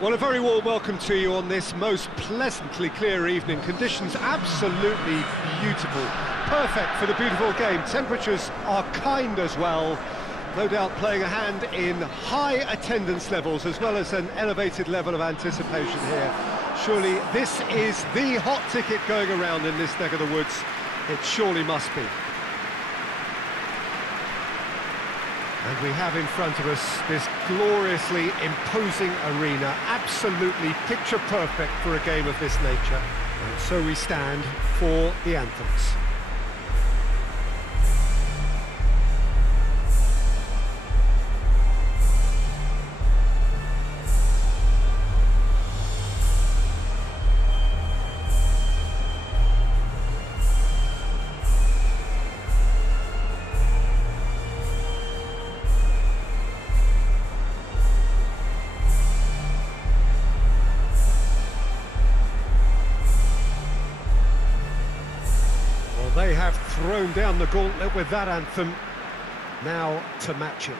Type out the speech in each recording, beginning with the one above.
Well, a very warm welcome to you on this most pleasantly clear evening. Conditions absolutely beautiful. Perfect for the beautiful game. Temperatures are kind as well. No doubt playing a hand in high attendance levels as well as an elevated level of anticipation here. Surely this is the hot ticket going around in this neck of the woods. It surely must be. And we have in front of us this gloriously imposing arena, absolutely picture perfect for a game of this nature. And so we stand for the anthems. They have thrown down the gauntlet with that anthem, now to match it.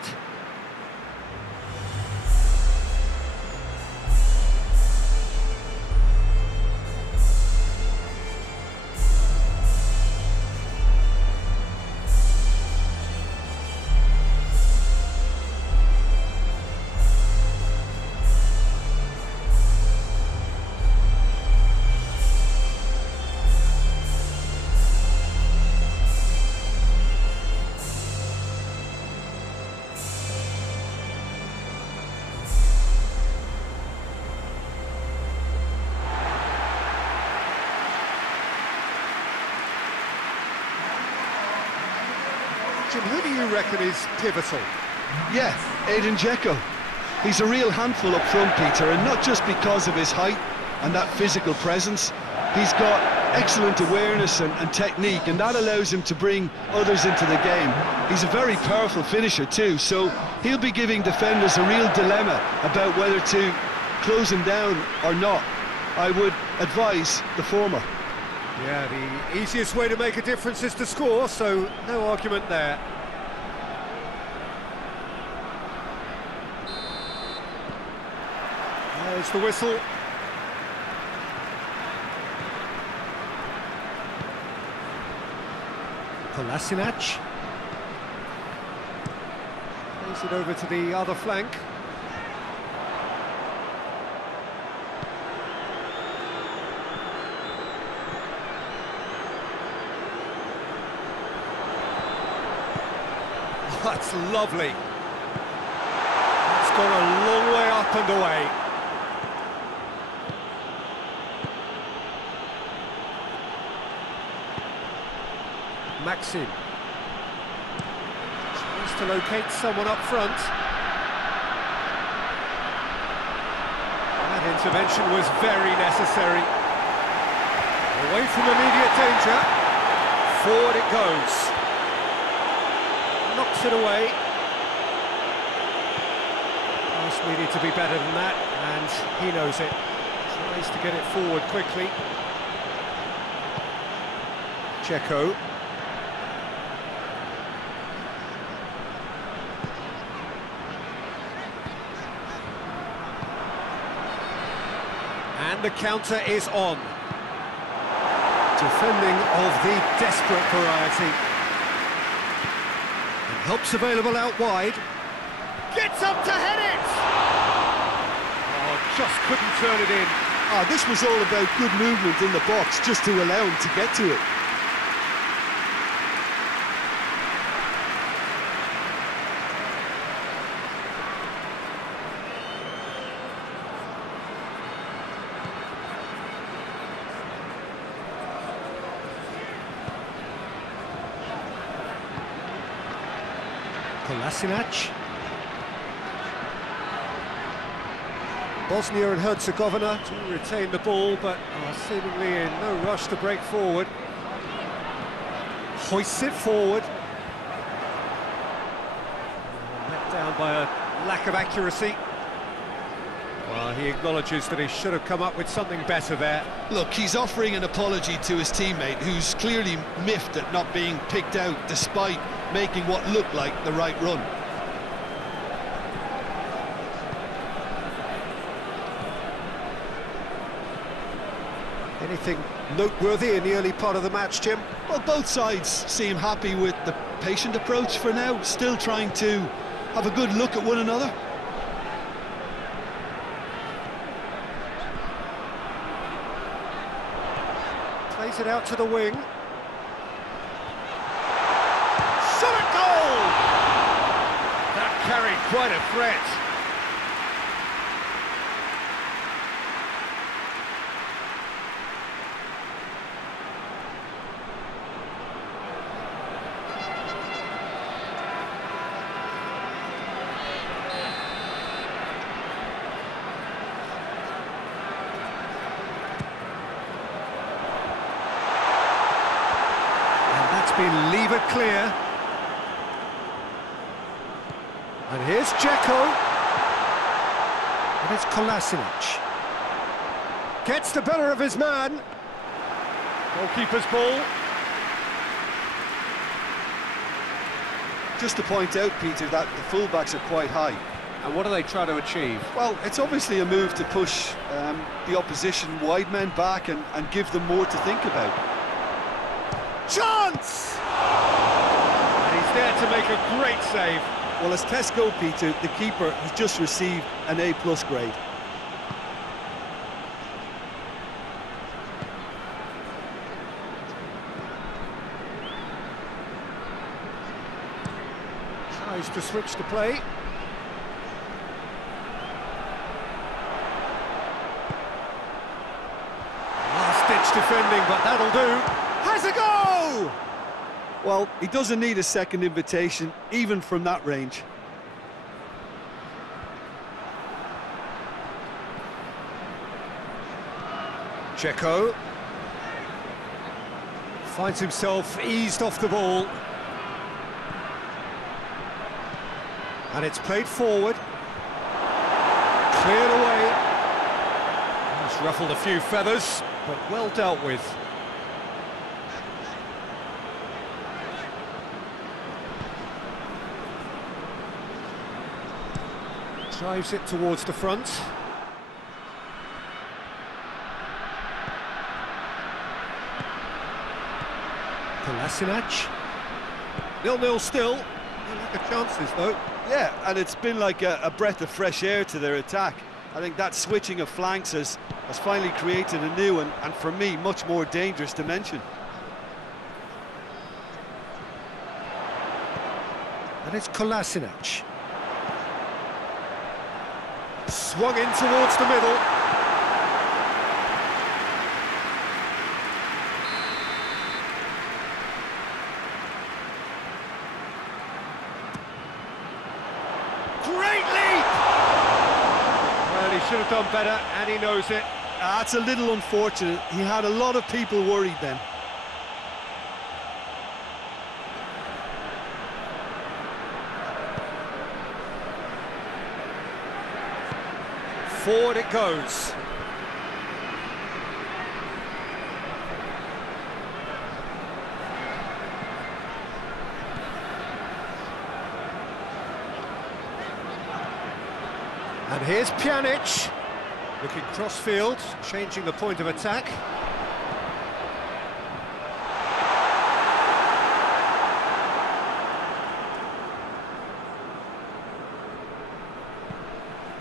Jim, who do you reckon is pivotal? Yeah, Edin Dzeko. He's a real handful up front, Peter, and not just because of his height and that physical presence. He's got excellent awareness and technique, and that allows him to bring others into the game. He's a very powerful finisher too, so he'll be giving defenders a real dilemma about whether to close him down or not. I would advise the former. Yeah, the easiest way to make a difference is to score, so no argument there. There's the whistle. Kolasinac. Plays it over to the other flank. That's lovely. It's gone a long way up and away. Maxim tries to locate someone up front. That intervention was very necessary. Away from immediate danger. Forward it goes. Knocks it away. Pass needed to be better than that, and he knows it. Tries to get it forward quickly. Dzeko. And the counter is on. Defending of the desperate variety. Help's available out wide. Gets up to head it! Oh, just couldn't turn it in. Oh, this was all about good movement in the box, just to allow him to get to it. Kolasinac. Bosnia and Herzegovina to retain the ball, but are seemingly in no rush to break forward. Hoists it forward. Let down by a lack of accuracy. Well, he acknowledges that he should have come up with something better there. Look, he's offering an apology to his teammate, who's clearly miffed at not being picked out despite making what looked like the right run. Anything noteworthy in the early part of the match, Jim? Well, both sides seem happy with the patient approach for now, still trying to have a good look at one another. Plays it out to the wing. Shot at goal! That carried quite a threat. Been levered clear. And here's Dzeko. And it's Kolasinac. Gets the better of his man. Goalkeeper's ball. Just to point out, Peter, that the fullbacks are quite high. And what do they try to achieve? Well, it's obviously a move to push the opposition wide men back and give them more to think about. Chance! And he's there to make a great save. Well, as tests go, Peter, the keeper has just received an A+ grade. Tries to switch the play. Last-ditch defending, but that'll do. Has a go! Well, he doesn't need a second invitation, even from that range. Dzeko finds himself eased off the ball. And it's played forward. Cleared away. He's ruffled a few feathers, but well dealt with. Drives it towards the front. Kolasinac. 0-0 still. No lack of chances, though. Yeah, and it's been like a breath of fresh air to their attack. I think that switching of flanks has finally created a new and for me, much more dangerous dimension. And it's Kolasinac. Swung in towards the middle. Great leap! Well, he should have done better, and he knows it. That's a little unfortunate. He had a lot of people worried then. Forward it goes. And here's Pjanic, looking cross-field, changing the point of attack.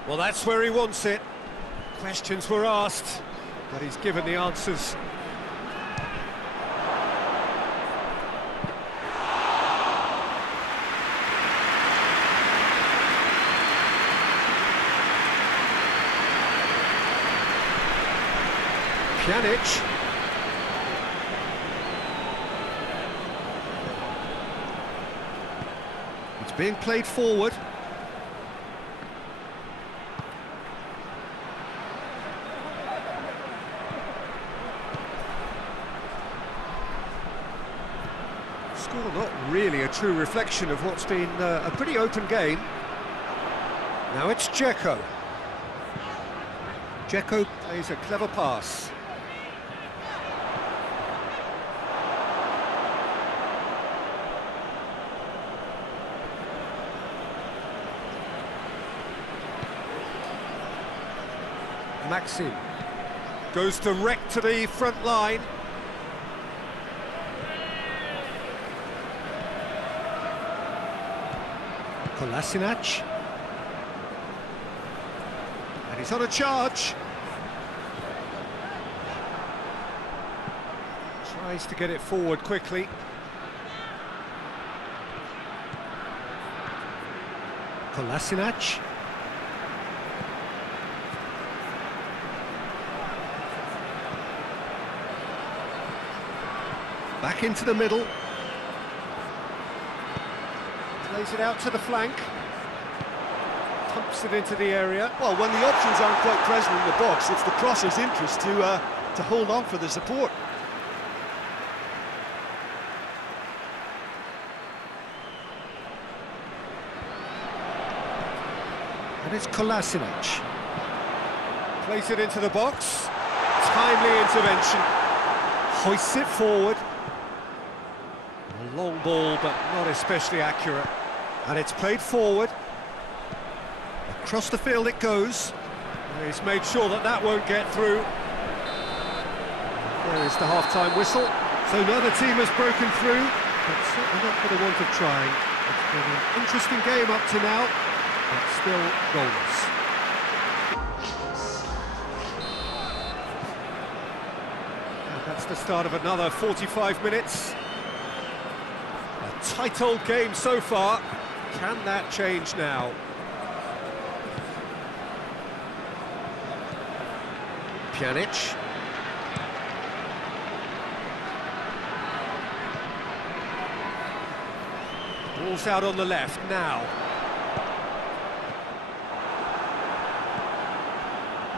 Well, that's where he wants it. Questions were asked, but he's given the answers. Pjanic. It's being played forward. Score not really a true reflection of what's been a pretty open game. Now it's Dzeko. Dzeko plays a clever pass. Maxim. Goes direct to the front line. Kolasinac. And he's on a charge. Tries to get it forward quickly. Kolasinac. Back into the middle. Plays it out to the flank. Pumps it into the area. Well, when the options aren't quite present in the box, it's the crosser's interest to hold on for the support. And it's Kolasinac. Plays it into the box. Timely intervention. Hoists it forward. A long ball, but not especially accurate. And it's played forward. Across the field it goes. He's made sure that that won't get through. There is the half-time whistle. So neither team has broken through, but certainly not for the want of trying. It's been an interesting game up to now, but still goalless. And that's the start of another 45 minutes. A tight old game so far. Can that change now? Pjanic. Ball's out on the left now.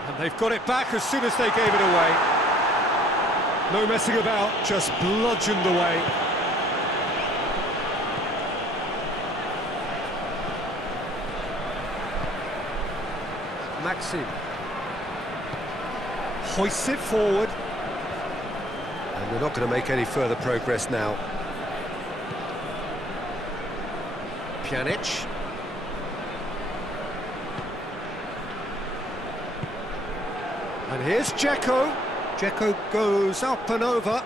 And they've got it back as soon as they gave it away. No messing about, just bludgeoned away. Maxim. Hoists it forward. And they're not going to make any further progress now. Pjanic. And here's Dzeko. Dzeko goes up and over.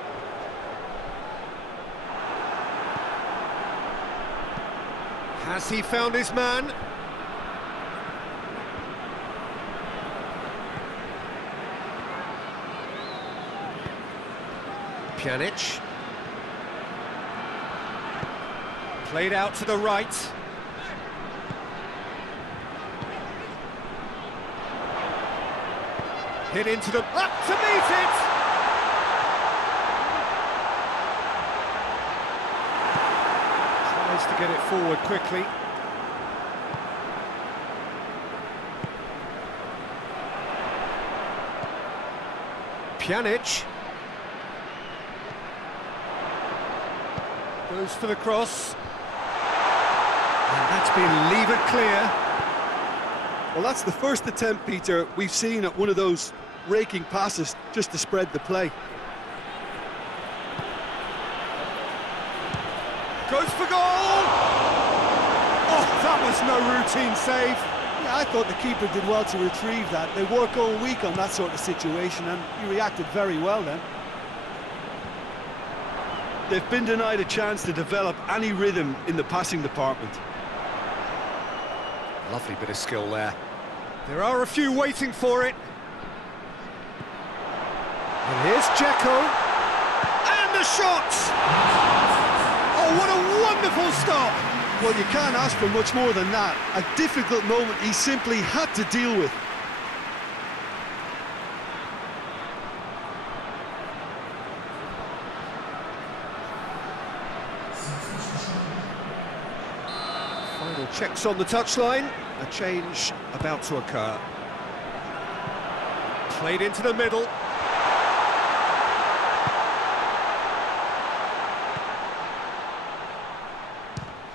Has he found his man? Pjanic. Played out to the right. Hit into the... up to meet it! Tries to get it forward quickly. Pjanic. Goes for the cross. And that's been levered clear. Well, that's the first attempt, Peter, we've seen at one of those raking passes just to spread the play. Goes for goal! Oh, that was no routine save. Yeah, I thought the keeper did well to retrieve that. They work all week on that sort of situation, and he reacted very well then. They've been denied a chance to develop any rhythm in the passing department. Lovely bit of skill there. There are a few waiting for it. And here's Dzeko. And the shot! Oh, what a wonderful stop! Well, you can't ask for much more than that. A difficult moment he simply had to deal with. Final checks on the touchline. A change about to occur. Played into the middle.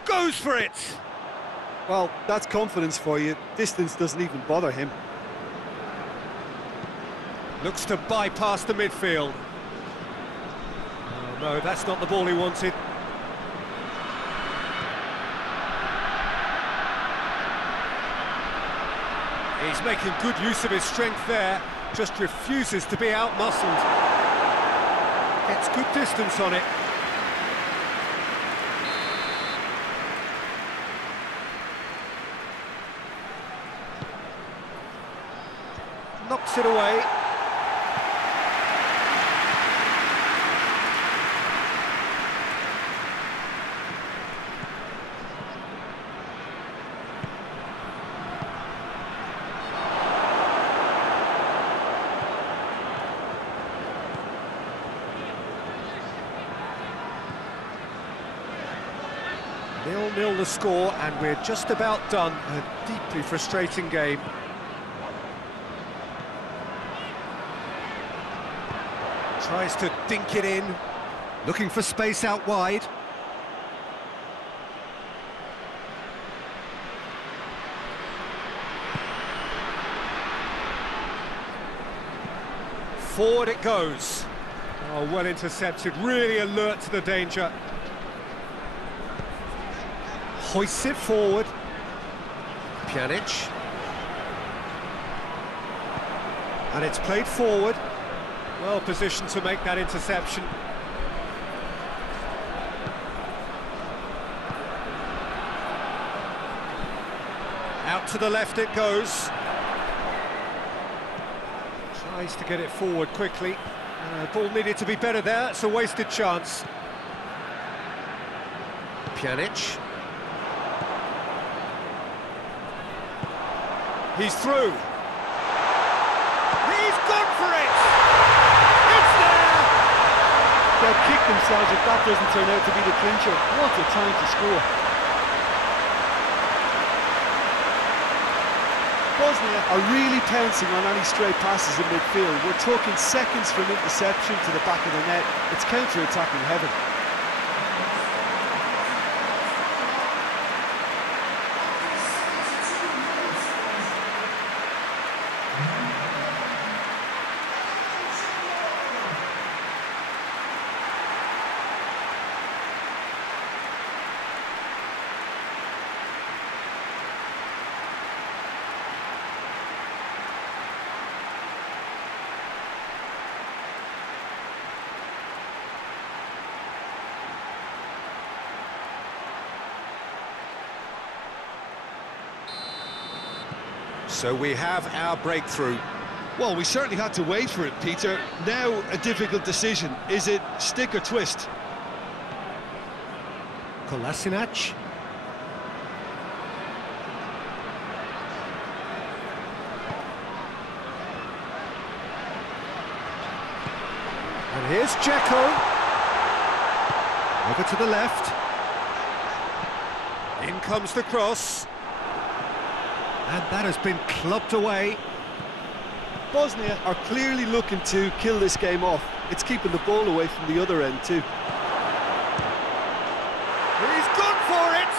Goes for it! Well, that's confidence for you. Distance doesn't even bother him. Looks to bypass the midfield. Oh, no, that's not the ball he wanted. He's making good use of his strength there. Just refuses to be out-muscled. Gets good distance on it. Knocks it away. Nil-nil the score, and we're just about done. A deeply frustrating game. Tries to dink it in, looking for space out wide. Forward it goes. Oh, well intercepted, really alert to the danger. Hoists it forward. Pjanic. And it's played forward. Well positioned to make that interception. Out to the left it goes. Tries to get it forward quickly. Ball needed to be better there, it's a wasted chance. Pjanic. He's through. He's gone for it! It's there! They'll kick themselves if that doesn't turn out to be the clincher. What a time to score. Bosnia are really pouncing on any stray passes in midfield. We're talking seconds from interception to the back of the net. It's counter-attacking heaven. So we have our breakthrough. Well, we certainly had to wait for it, Peter. Now a difficult decision. Is it stick or twist? Kolasinac. And here's Dzeko. Over to the left. In comes the cross. And that has been clubbed away. Bosnia are clearly looking to kill this game off. It's keeping the ball away from the other end too. He's gone for it!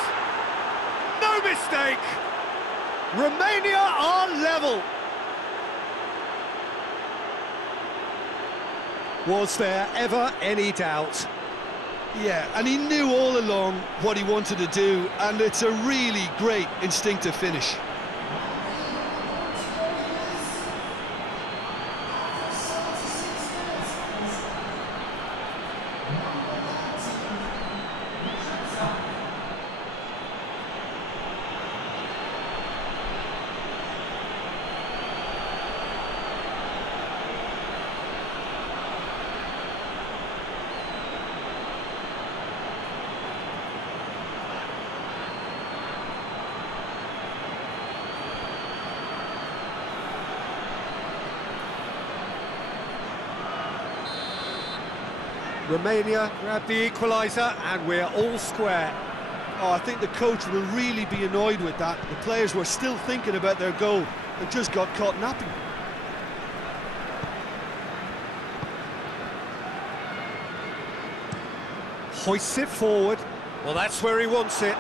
No mistake! Romania are level! Was there ever any doubt? Yeah, and he knew all along what he wanted to do, and it's a really great instinctive finish. Romania grabbed the equaliser and we're all square. Oh, I think the coach will really be annoyed with that. The players were still thinking about their goal and just got caught napping. Hoists it forward. Well, that's where he wants it.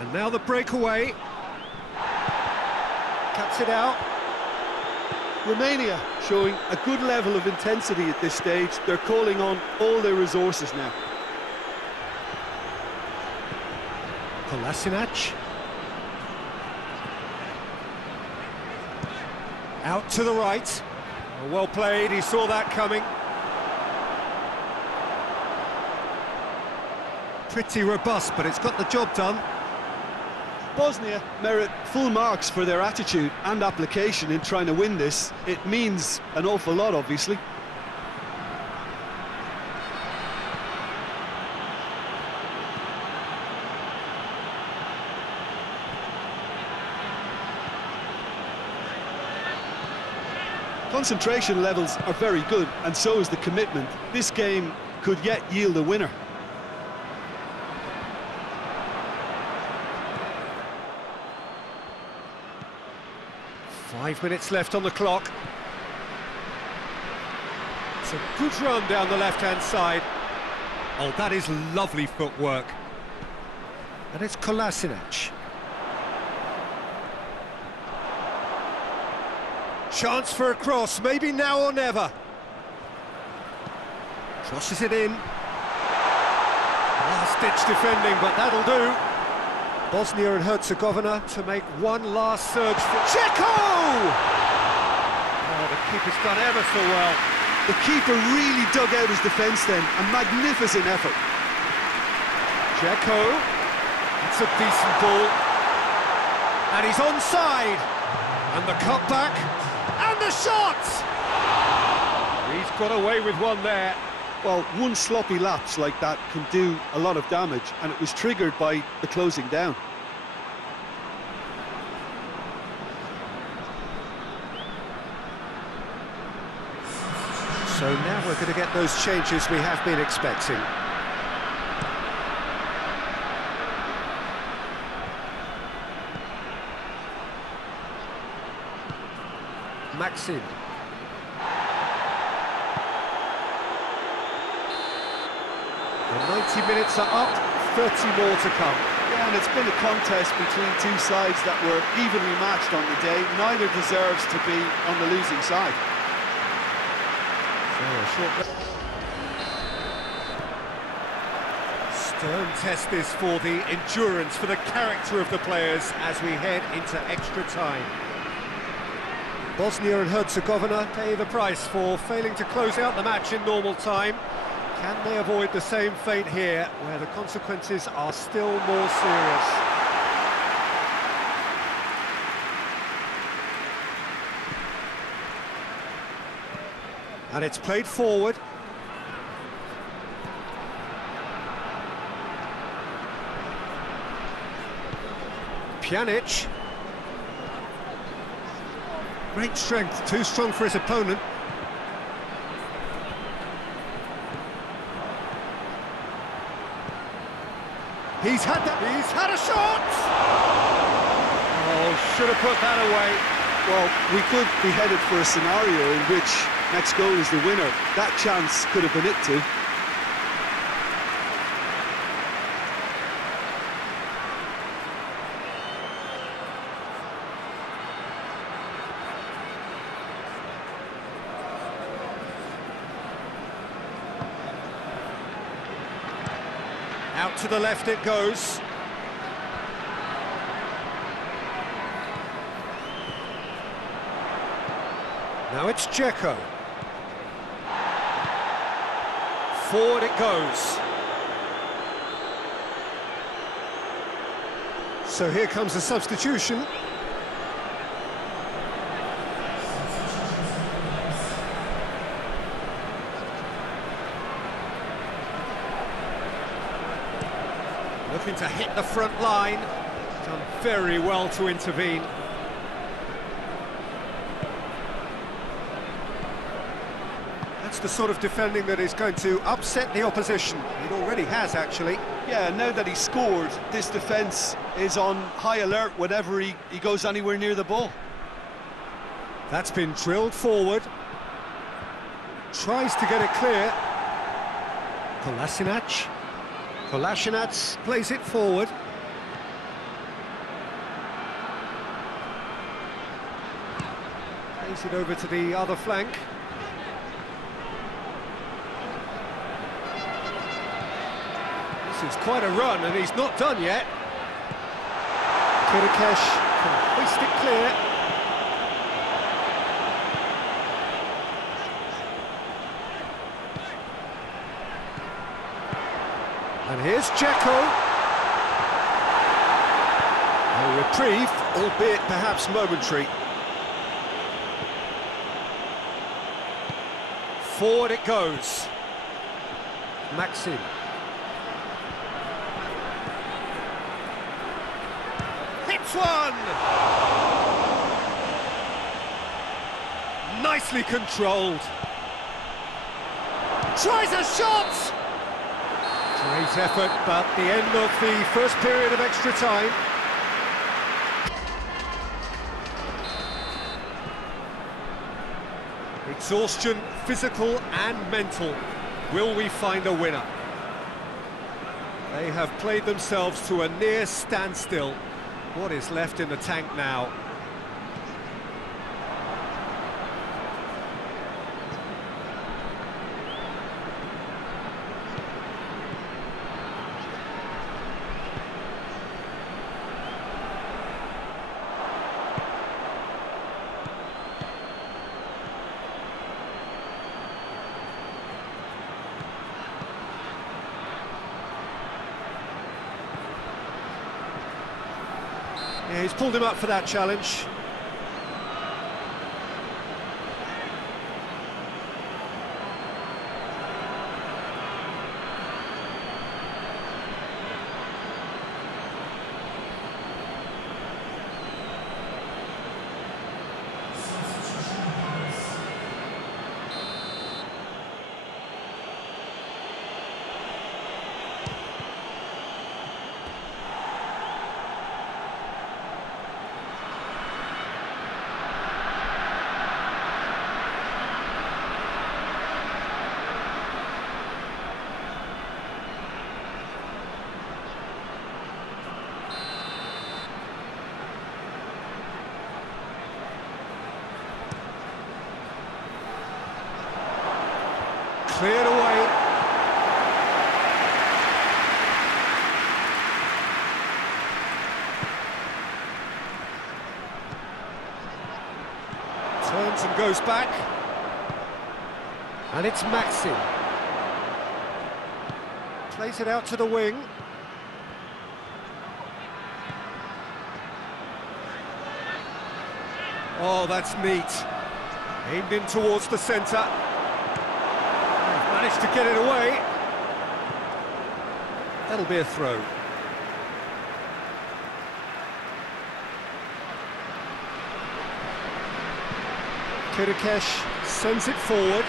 And now the breakaway. Cuts it out. Romania showing a good level of intensity at this stage. They're calling on all their resources now. Kolasinac. Out to the right. Well played, he saw that coming. Pretty robust, but it's got the job done. Bosnia merit full marks for their attitude and application in trying to win this. It means an awful lot, obviously. Concentration levels are very good, and so is the commitment. This game could yet yield a winner. Five minutes left on the clock. It's a good run down the left-hand side. Oh, that is lovely footwork. And it's Kolasinac. Chance for a cross, maybe now or never. Crosses it in. Last-ditch defending, but that'll do. Bosnia and Herzegovina to make one last surge for Dzeko! Oh, the keeper's done ever so well. The keeper really dug out his defence then. A magnificent effort. Dzeko. It's a decent ball. And he's onside. And the cutback. And the shot! He's got away with one there. Well, one sloppy lapse like that can do a lot of damage, and it was triggered by the closing down. So now we're going to get those changes we have been expecting. Maxim. The 90 minutes are up, 30 more to come. Yeah, and it's been a contest between two sides that were evenly matched on the day. Neither deserves to be on the losing side. So a short... Stern test this for the endurance, for the character of the players as we head into extra time. Bosnia and Herzegovina pay the price for failing to close out the match in normal time. Can they avoid the same fate here, where the consequences are still more serious? And it's played forward. Pjanic. Great strength, too strong for his opponent. He's had a shot! Oh, should have put that away. Well, we could be headed for a scenario in which next goal is the winner. That chance could have been it too. Out to the left it goes. Now it's Dzeko. Forward it goes. So here comes the substitution. Looking to hit the front line. Done very well to intervene. That's the sort of defending that is going to upset the opposition. It already has, actually. Yeah, now that he's scored, this defence is on high alert whenever he goes anywhere near the ball. That's been drilled forward. Tries to get it clear. Kolasinac. Kolasinac plays it forward. Plays it over to the other flank. This is quite a run, and he's not done yet. Kirikesh can hoist it clear. And here's Dzeko. A reprieve, albeit perhaps momentary. Forward it goes. Maxim. Hits one! Nicely controlled. Tries a shot! Great effort, but the end of the first period of extra time. Exhaustion, physical and mental. Will we find a winner? They have played themselves to a near standstill. What is left in the tank now? Yeah, he's pulled him up for that challenge. Cleared away. Turns and goes back. And it's Maxim. Plays it out to the wing. Oh, that's neat. Aimed in towards the centre. Managed to get it away. That'll be a throw. Kirikesh sends it forward.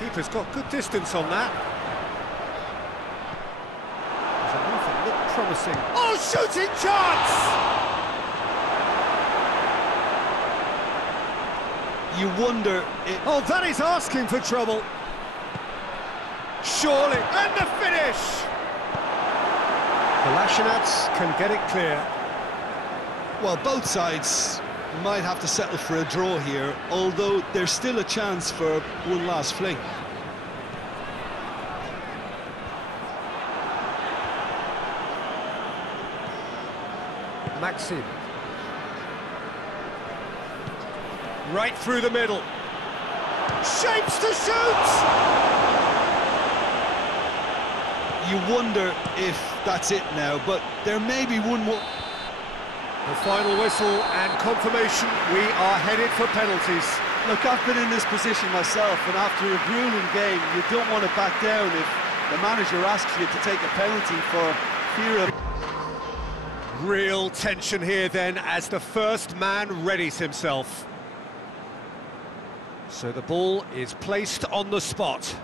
Keeper's got good distance on that. Promising. Oh, shooting chance! You wonder if... Oh, that is asking for trouble. Surely, and the finish! The Lashinats can get it clear. Well, both sides might have to settle for a draw here, although there's still a chance for one last fling. Maxim. Right through the middle. Shapes to shoot! You wonder if that's it now, but there may be one more. The final whistle and confirmation, we are headed for penalties. Look, I've been in this position myself, and after a grueling game, you don't want to back down if the manager asks you to take a penalty for fear of... Real tension here then as the first man readies himself. So the ball is placed on the spot.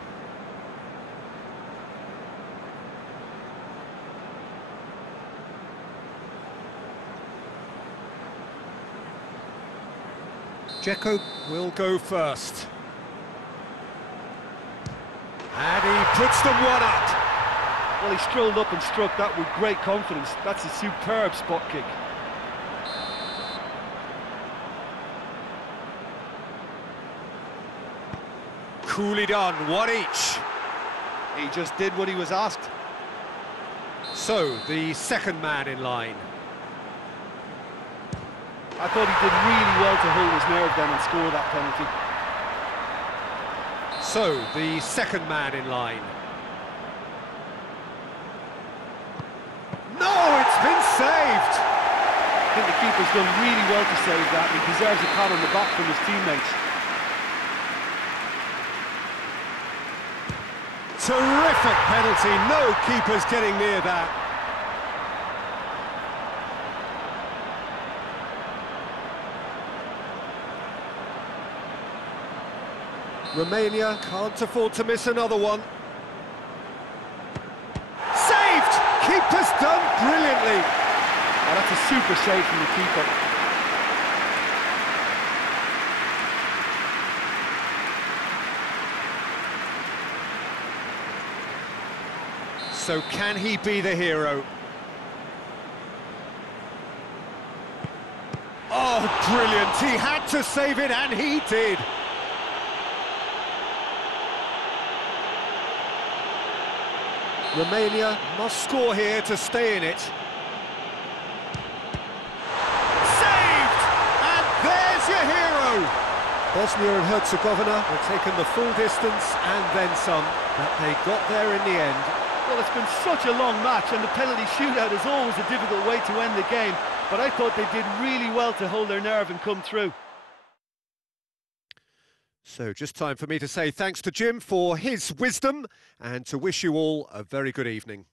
Dzeko will go first. And he puts them one up. Well, he strolled up and struck that with great confidence. That's a superb spot kick. Coolly done, one each. He just did what he was asked. So, the second man in line. I thought he did really well to hold his nerve then and score that penalty. So, the second man in line. No, it's been saved! I think the keeper's done really well to save that, and he deserves a pat on the back from his teammates. Terrific penalty, no keeper's getting near that. Romania can't afford to miss another one. Saved! Keeper's done brilliantly. Oh, that's a super save from the keeper. So can he be the hero? Oh, brilliant! He had to save it, and he did. Romania must score here to stay in it. Saved! And there's your hero! Bosnia and Herzegovina have taken the full distance and then some, but they got there in the end. Well, it's been such a long match, and the penalty shootout is always a difficult way to end the game, but I thought they did really well to hold their nerve and come through. So just time for me to say thanks to Jim for his wisdom and to wish you all a very good evening.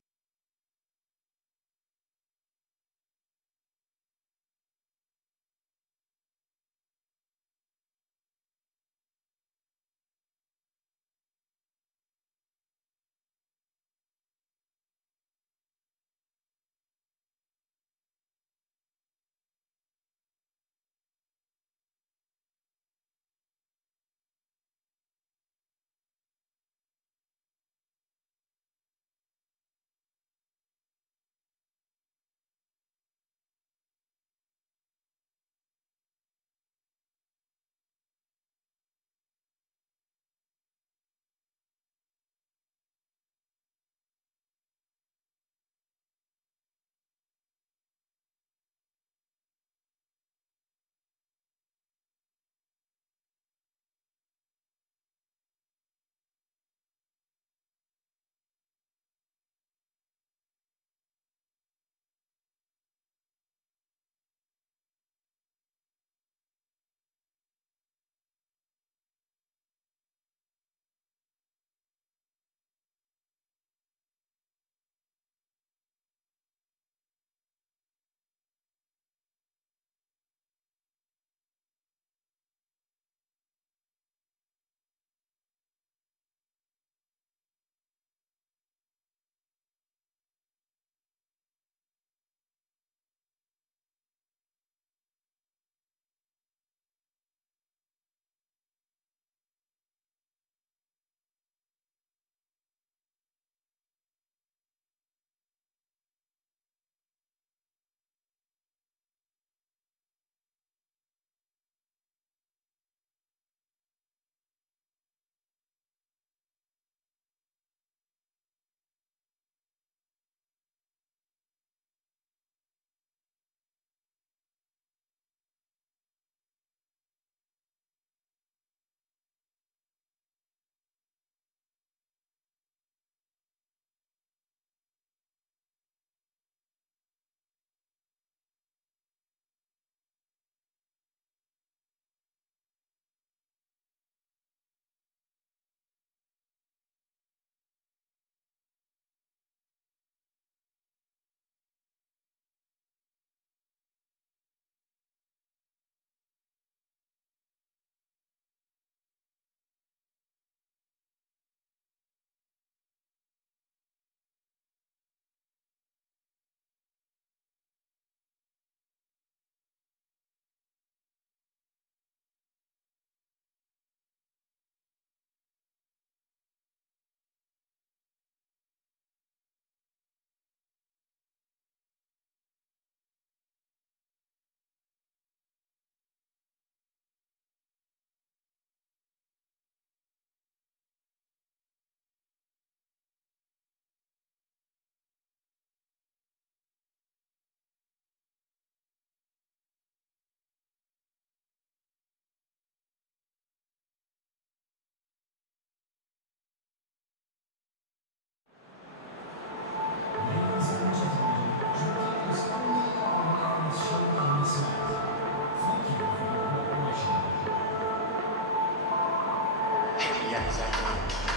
exactly.